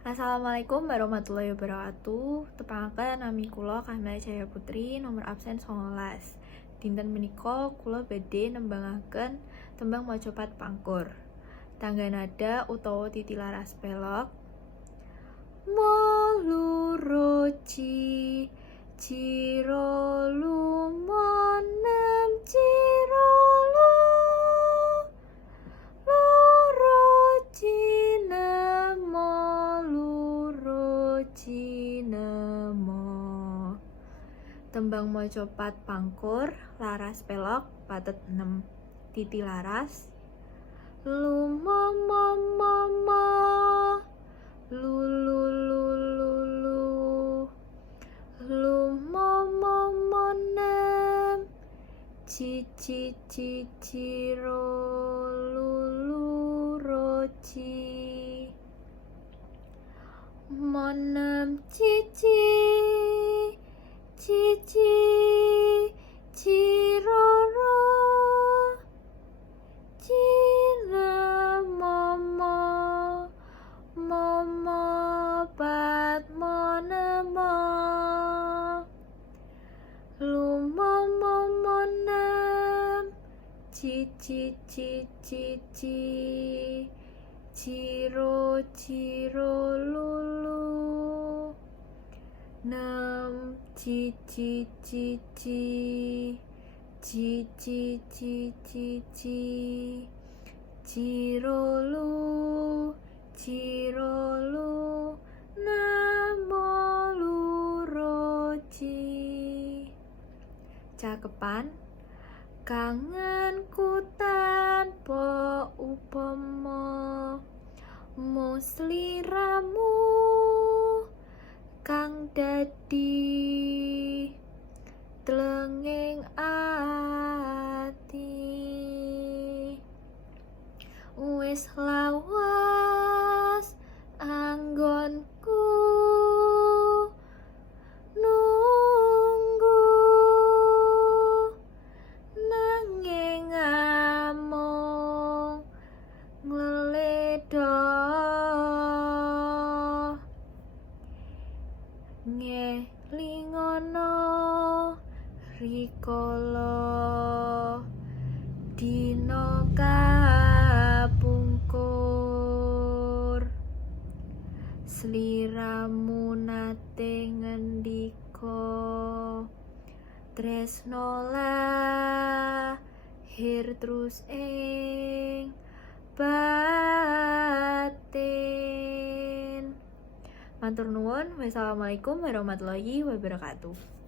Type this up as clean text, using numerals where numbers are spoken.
Assalamualaikum warahmatullahi wabarakatuh. Tepangaken nami kula Kamila Jaya Putri, nomor absen 19. Dinten menika kula badhe nembangaken tembang macapat pangkur. Tangga nada utawa titilaras pelok. Moluroci ciro lumonem cirolu Cinemo. Tembang macapat pangkur laras pelok patet 6 titilaras lumomomomo lululululu lumomomonem cici ciciro luluroci monem cici cici ciroro cinemomo momo pat monemo lumomomonem cici cici cici ciro ciro lulu nem cici cici cici cici cirolu cirolu nemoluroci. Cakepan kangenku tanpa upama musliramu kang dadi tlenging ati wis lawas anggonku nunggu nanging amung ngledoh ngelingono rikala dina kapungkur sliramu nate ngendika tresno lahir terus ing batin. Matur nuwun. Wassalamualaikum warahmatullahi wabarakatuh.